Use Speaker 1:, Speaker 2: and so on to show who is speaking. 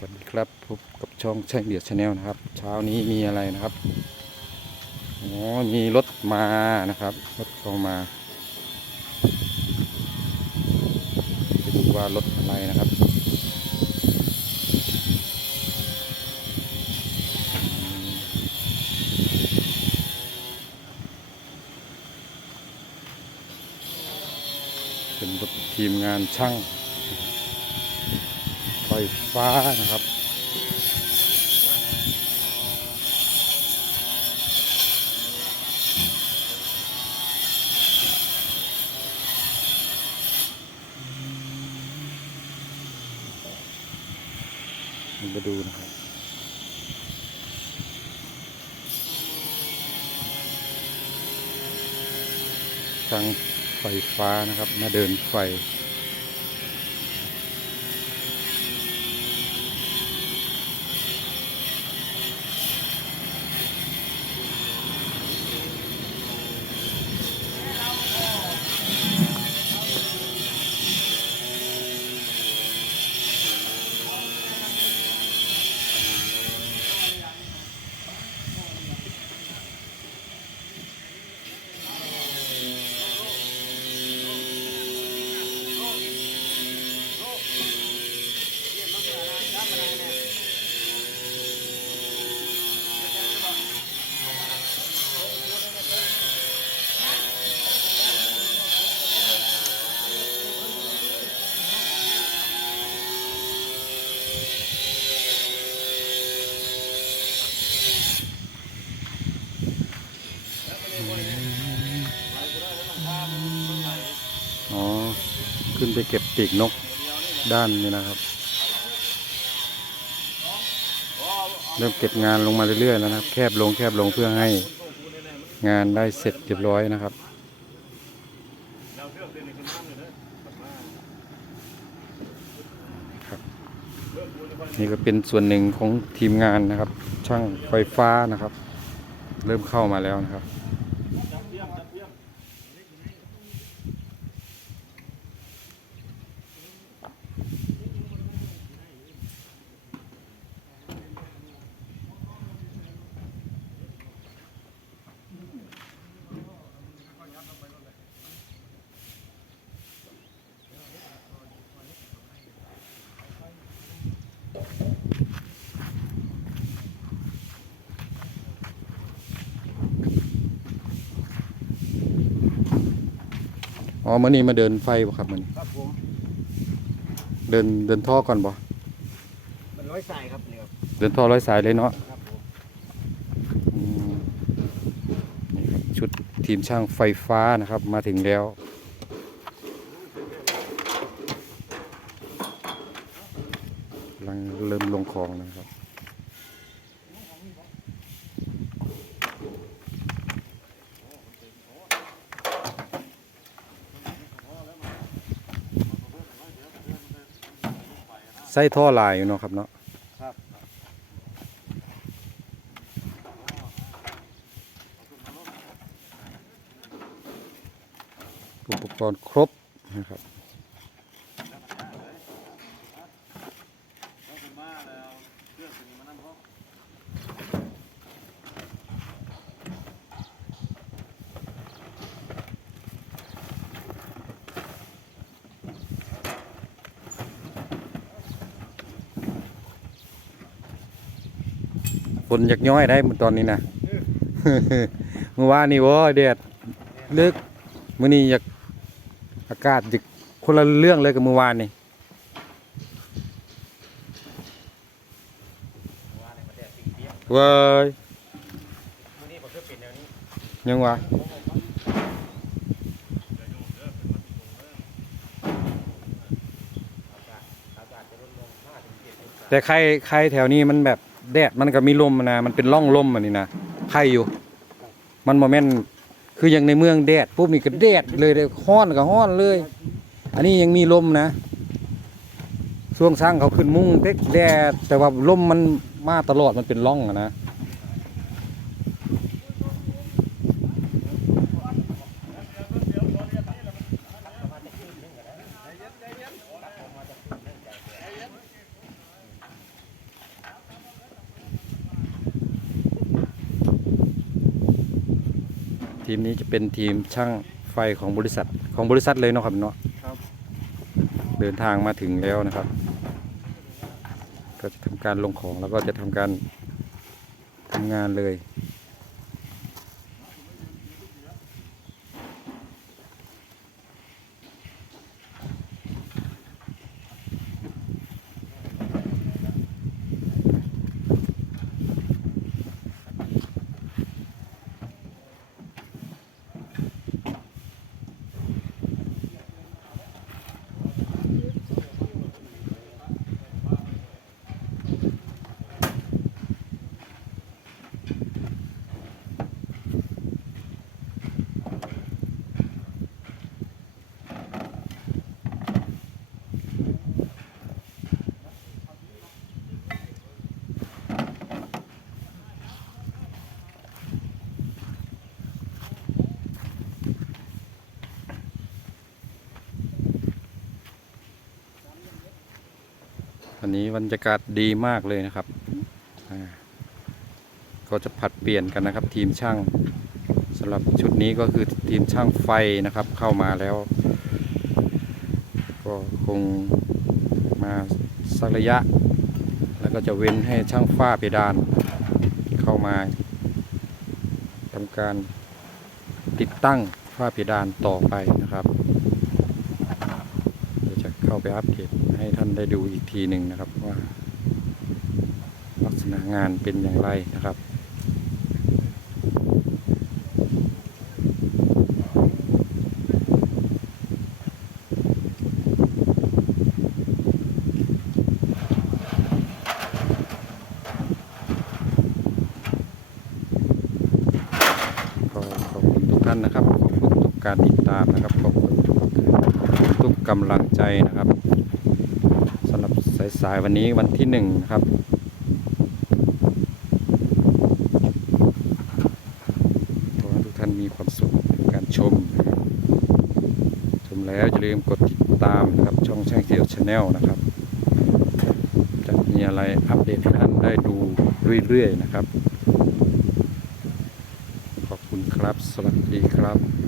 Speaker 1: สวัสดีครับพบกับช่องช่างเดียดชาแนลนะครับ เช้านี้มีอะไรนะครับอ๋อมีรถมานะครับรถเข้ามาไปดูว่ารถอะไรนะครับเป็นรถทีมงานช่าง ไฟฟ้านะครับ มาดูนะครับทางไฟฟ้านะครับ มาเดินไฟ ขึ้นไปเก็บปีกนกด้านนี้นะครับ เริ่มเก็บงานลงมาเรื่อยๆแล้วนะครับ แคบลงแคบลงเพื่อให้งานได้เสร็จเรียบร้อยนะครับครับนี่ก็เป็นส่วนหนึ่งของทีมงานนะครับ ช่างไฟฟ้านะครับ เริ่มเข้ามาแล้วนะครับ อ๋อมื่อนี้มาเดินไฟบ่ครับมันครับผม
Speaker 2: เดินเดินท่อก่อนบ่
Speaker 1: มันร้อยสายครับเนี่ยครับ
Speaker 2: เดินท่อร้อยสายเลยเนาะครับผมอืมนี่ครับชุดทีมช่างไฟฟ้านะครับ มาถึงแล้ว กำลังเริ่มลงคลองนะครับ ใส่ท่อลายอยู่เนาะครับเนาะครับอุปกรณ์ครบนะครับ ฝนอยากย้อยได้ตอนนี้นะเมื่อวานนี่โว้ยแดดลึกมื้อนี้อยากอากาศจะคนละเรื่องเลยกับเมื่อวานนี่เว้ยวันนี้ผมก็เป็นแนวนี้ยังวะแต่ใครใครแถวนี้มันแบบ แดดมันก็มีลมนะมันเป็นร่องลมอันนี้นะใครอยู่ มันโมเมนต์คืออย่างในเมืองแดดปุ๊บนี่ก็แดดเลยเลยห้อนก็ห้อนเลย อันนี้ยังมีลมนะช่วงสร้างเขาขึ้นมุ้งเต็กแดดแต่ว่าลมมันมาตลอดมันเป็นร่องนะ ทีมนี้จะเป็นทีมช่างไฟของบริษัทของบริษัทเลยเนาะครับเนาะครับ เดินทางมาถึงแล้วนะครับ ก็จะทำการลงของแล้วก็จะทำการทำงานเลย วันนี้บรรยากาศดีมากเลยนะครับ ก็จะผัดเปลี่ยนกันนะครับ ทีมช่างสำหรับชุดนี้ก็คือทีมช่างไฟนะครับ เข้ามาแล้ว ก็คงมาสักระยะ แล้วก็จะเว้นให้ช่างฝ้าเพดาน เข้ามาทำการติดตั้งฝ้าเพดานต่อไปนะครับ เข้าไปอัปเดตให้ท่านได้ดูอีกทีหนึ่งนะครับว่า ลักษณะงานเป็นอย่างไรนะครับขอบคุณทุกท่านนะครับ ขอบคุณทุกการติดตามนะครับ ขอบคุณ กำลังใจนะครับสำหรับสายๆวันนี้วันที่หนึ่งครับ ขอให้ทุกท่านมีความสุขในการชม ชมแล้วอย่าลืมกดติดตามนะครับช่องช่งเกียวชาแนลนะครับ จะมีอะไรอัปเดตให้ท่านได้ดูเรื่อยๆนะครับ ขอบคุณครับ สวัสดีครับ